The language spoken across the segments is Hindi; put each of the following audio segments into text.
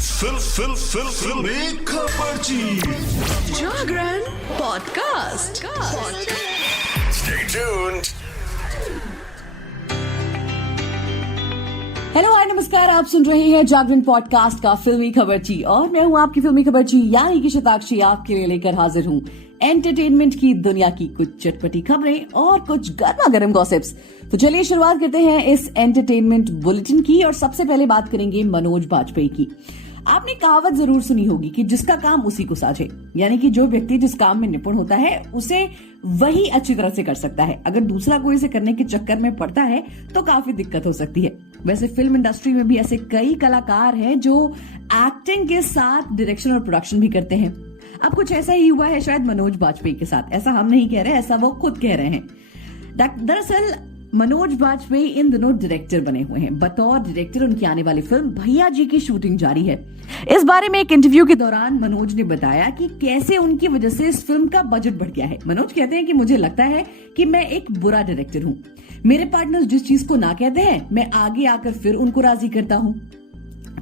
फिल्मी खबरची Jagran podcast. Stay tuned. Hello hi नमस्कार, आप सुन रहे हैं जागरण पॉडकास्ट का फिल्मी खबरची और मैं हूं आपकी फिल्मी खबरची यानी कि शताक्षी आपके लिए लेकर हाजिर हूं एंटरटेनमेंट की दुनिया की कुछ चटपटी खबरें और कुछ गर्मा गर्म गॉसिप्स। तो चलिए शुरुआत करते हैं इस एंटरटेनमेंट बुलेटिन की और सबसे पहले बात करेंगे मनोज बाजपेयी की। आपने कहावत जरूर सुनी होगी कि जिसका काम उसी को साझे, यानी कि जो व्यक्ति जिस काम में निपुण होता है उसे वही अच्छी तरह से कर सकता है। अगर दूसरा कोई इसे करने के चक्कर में पड़ता है तो काफी दिक्कत हो सकती है। वैसे फिल्म इंडस्ट्री में भी ऐसे कई कलाकार हैं जो एक्टिंग के साथ डायरेक्शन और प्रोडक्शन भी करते हैं। अब कुछ ऐसा ही हुआ है शायद मनोज बाजपेयी के साथ। ऐसा हम नहीं कह रहे, ऐसा वो खुद कह रहे हैं। दरअसल मनोज बाजपेयी इन दिनों डायरेक्टर बने हुए हैं। बतौर डायरेक्टर उनकी आने वाली फिल्म भैया जी की शूटिंग जारी है। इस बारे में एक इंटरव्यू के दौरान मनोज ने बताया कि कैसे उनकी वजह से इस फिल्म का बजट बढ़ गया है। मनोज कहते हैं कि मुझे लगता है कि मैं एक बुरा डायरेक्टर हूँ। मेरे पार्टनर्स जिस चीज को ना कहते हैं मैं आगे आकर फिर उनको राजी करता हूँ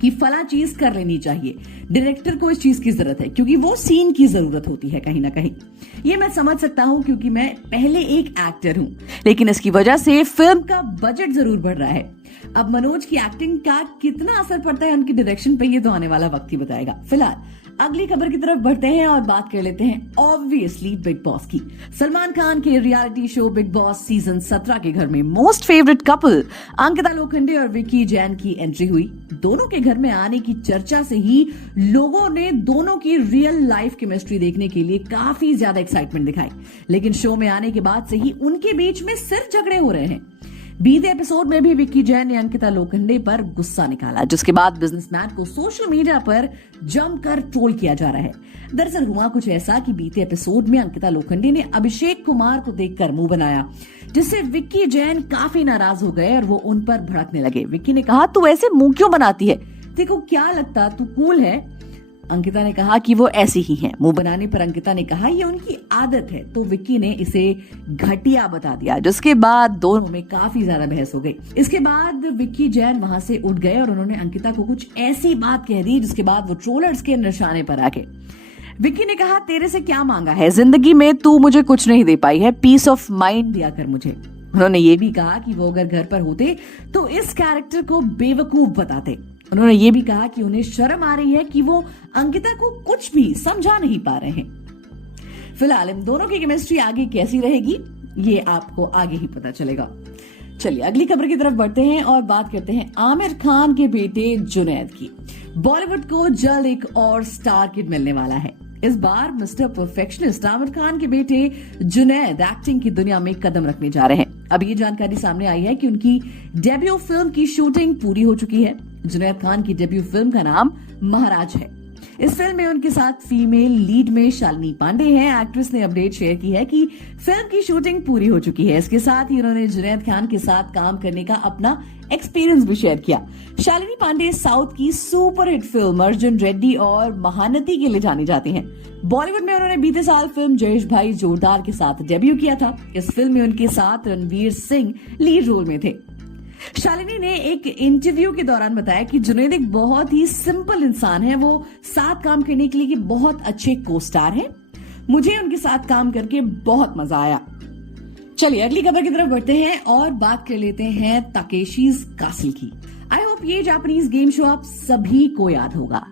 कि फला चीज कर लेनी चाहिए। डायरेक्टर को इस चीज की जरूरत है क्योंकि वो सीन की जरूरत होती है कहीं ना कहीं। ये मैं समझ सकता हूँ क्योंकि मैं पहले एक एक्टर हूँ, लेकिन इसकी वजह से फिल्म का बजट जरूर बढ़ रहा है। अब मनोज की एक्टिंग का कितना असर पड़ता है उनकी डायरेक्शन पे, ये तो आने वाला वक्त ही बताएगा। फिलहाल अगली खबर की तरफ बढ़ते हैं और बात कर लेते हैं ऑब्वियसली बिग बॉस की। सलमान खान के reality show big boss season 17 के घर में most favourite couple Ankita Lokhande और विक्की जैन की एंट्री हुई। दोनों के घर में आने की चर्चा से ही लोगों ने दोनों की रियल लाइफ केमिस्ट्री देखने के लिए काफी ज्यादा एक्साइटमेंट दिखाई, लेकिन शो में आने के बाद से ही उनके बीच में सिर्फ झगड़े हो रहे हैं। बीते एपिसोड में भी विक्की जैन ने अंकिता लोखंडे पर गुस्सा निकाला, जिसके बाद बिजनेसमैन को सोशल मीडिया पर जमकर ट्रोल किया जा रहा है। दरअसल हुआ कुछ ऐसा कि बीते एपिसोड में अंकिता लोखंडे ने अभिषेक कुमार को देखकर मुंह बनाया, जिससे विक्की जैन काफी नाराज हो गए और वो उन पर भड़कने लगे। विक्की ने कहा, तू ऐसे मुंह क्यों बनाती है, देखो क्या लगता तू कूल है। अंकिता ने कहा कि वो ऐसी ही हैं। मुंह बनाने पर अंकिता ने कहा ये उनकी आदत है, तो विक्की ने इसे घटिया बता दिया, जिसके बाद दोनों में काफी ज्यादा बहस हो गई। इसके बाद विक्की जैन वहां से उठ गए और उन्होंने अंकिता को कुछ ऐसी बात कह दी जिसके बाद वो ट्रोलर्स के निशाने पर आ गए। विक्की ने कहा, तेरे से क्या मांगा है, जिंदगी में तू मुझे कुछ नहीं दे पाई है, पीस ऑफ माइंड दिया कर मुझे। उन्होंने ये भी कहा कि वो अगर घर पर होते तो इस कैरेक्टर को बेवकूफ बताते। उन्होंने ये भी कहा कि उन्हें शर्म आ रही है कि वो अंकिता को कुछ भी समझा नहीं पा रहे हैं। फिलहाल इन दोनों की केमिस्ट्री आगे कैसी रहेगी ये आपको आगे ही पता चलेगा। चलिए अगली खबर की तरफ बढ़ते हैं और बात करते हैं आमिर खान के बेटे जुनैद की। बॉलीवुड को जल्द एक और स्टार किड मिलने वाला है। इस बार मिस्टर परफेक्शनिस्ट आमिर खान के बेटे जुनैद एक्टिंग की दुनिया में कदम रखने जा रहे हैं। अब ये जानकारी सामने आई है कि उनकी डेब्यू फिल्म की शूटिंग पूरी हो चुकी है। जुनैद खान की डेब्यू फिल्म का नाम महाराज है। इस फिल्म में उनके साथ फीमेल लीड में शालिनी पांडे हैं। एक्ट्रेस ने अपडेट शेयर की है कि फिल्म की शूटिंग पूरी हो चुकी है। इसके साथ ही उन्होंने जुनैद खान के साथ काम करने का अपना एक्सपीरियंस भी शेयर किया। शालिनी पांडे साउथ की सुपरहिट फिल्म अर्जुन रेड्डी और महानती के लिए जानी जाती हैं। बॉलीवुड में उन्होंने बीते साल फिल्म जयेश भाई जोरदार के साथ डेब्यू किया था। इस फिल्म में उनके साथ रणवीर सिंह लीड रोल में थे। शालिनी ने एक इंटरव्यू के दौरान बताया कि जुनैद एक बहुत ही सिंपल इंसान है, वो साथ काम करने के लिए बहुत अच्छे को स्टार हैं। मुझे उनके साथ काम करके बहुत मजा आया। चलिए अगली खबर की तरफ बढ़ते हैं और बात कर लेते हैं ताकेशीज कासिल की। आई होप ये जापानीज गेम शो आप सभी को याद होगा।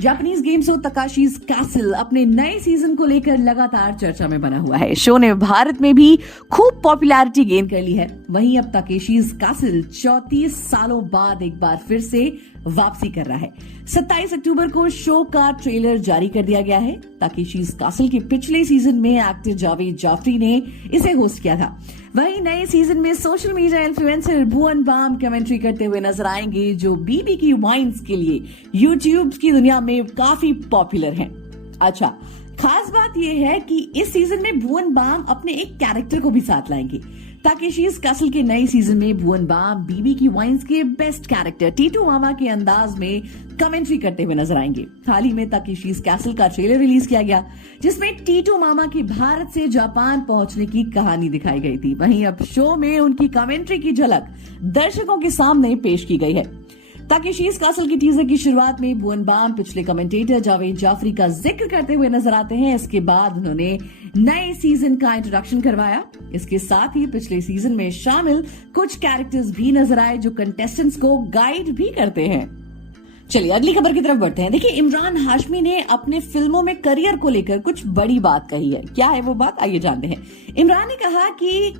जापानीज गेम शो तकाशीज कैसल अपने नए सीजन को लेकर लगातार चर्चा में बना हुआ है। शो ने भारत में भी खूब पॉपुलैरिटी गेन कर ली है। वहीं अब तकाशीज कैसल 34 सालों बाद एक बार फिर से वापसी कर रहा है। 27 अक्टूबर को शो का ट्रेलर जारी कर दिया गया है। तकाशीज कैसल के पिछले सीजन में एक्टर जावेद जाफरी ने इसे होस्ट किया था। वहीं नए सीजन में सोशल मीडिया इन्फ्लुएंसर भुवन बाम कमेंट्री करते हुए नजर आएंगे, जो बीबीक्यू वाइन्स के लिए यूट्यूब की दुनिया में काफी पॉपुलर हैं। अच्छा, खास बात यह है कि इस सीजन में भुवन बाम अपने एक कैरेक्टर को भी साथ लाएंगे। ताकेशीज कैसल के नए सीजन में भुवन बाम बीबीक्यू वाइन्स के बेस्ट कैरेक्टर टीटू मामा के अंदाज में कमेंट्री करते हुए नजर आएंगे। हाल ही में ताकेशीज कैसल का ट्रेलर रिलीज किया गया, जिसमें टीटू मामा की भारत से जापान पहुंचने की कहानी दिखाई गई थी। वहीं अब शो में उनकी कमेंट्री की झलक दर्शकों के सामने पेश की गई है। ताकि शीज कासल की टीजर की शुरुआत में भुवन बाम पिछले कमेंटेटर जावेद जाफरी का जिक्र करते हुए नजर आते हैं। इसके बाद उन्होंने नए सीजन का इंट्रोडक्शन करवाया। इसके साथ ही पिछले सीजन में शामिल कुछ कैरेक्टर्स भी नजर आए जो कंटेस्टेंट्स को गाइड भी करते हैं। चलिए अगली खबर की तरफ बढ़ते हैं। देखिए, इमरान हाशमी ने अपने फिल्मों में करियर को लेकर कुछ बड़ी बात कही है। क्या है वो बात, आइए जानते हैं। इमरान ने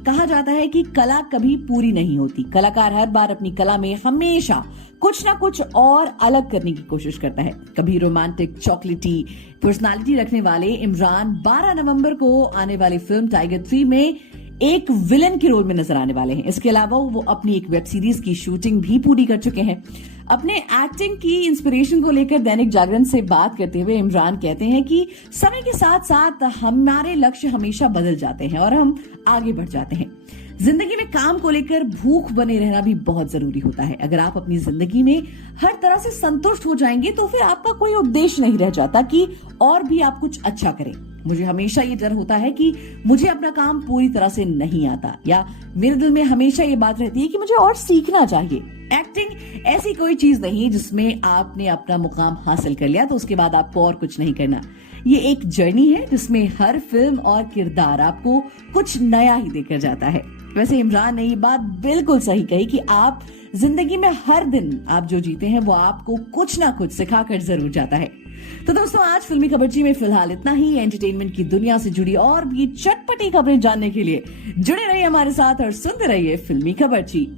कहा जाता है कि कला कभी पूरी नहीं होती। कलाकार हर बार अपनी कला में हमेशा कुछ ना कुछ और अलग करने की कोशिश करता है। कभी रोमांटिक चॉकलेटी पर्सनालिटी रखने वाले इमरान 12 नवंबर को आने वाली फिल्म टाइगर 3 में एक विलन के रोल में नजर आने वाले हैं। इसके अलावा वो अपनी एक वेब सीरीज की शूटिंग भी पूरी कर चुके हैं। अपने एक्टिंग की इंस्पिरेशन को लेकर दैनिक जागरण से बात करते हुए इमरान कहते हैं कि समय के साथ साथ हमारे लक्ष्य हमेशा बदल जाते हैं और हम आगे बढ़ जाते हैं। जिंदगी में काम को लेकर भूख बने रहना भी बहुत जरूरी होता है। अगर आप अपनी जिंदगी में हर तरह से संतुष्ट हो जाएंगे तो फिर आपका कोई उद्देश्य नहीं रह जाता कि और भी आप कुछ अच्छा करें। मुझे हमेशा ये डर होता है कि मुझे अपना काम पूरी तरह से नहीं आता, या मेरे दिल में हमेशा ये बात रहती है कि मुझे और सीखना चाहिए। एक्टिंग ऐसी कोई चीज नहीं जिसमें आपने अपना मुकाम हासिल कर लिया तो उसके बाद आपको और कुछ नहीं करना। ये एक जर्नी है जिसमें हर फिल्म और किरदार आपको कुछ नया ही देकर जाता है। वैसे इमरान ने ये बात बिल्कुल सही कही कि आप जिंदगी में हर दिन आप जो जीते हैं वो आपको कुछ ना कुछ सिखाकर जरूर जाता है। तो दोस्तों, आज फिल्मी खबरची में फिलहाल इतना ही। एंटरटेनमेंट की दुनिया से जुड़ी और भी चटपटी खबरें जानने के लिए जुड़े रहिए हमारे साथ और सुनते रहिए फिल्मी खबरची।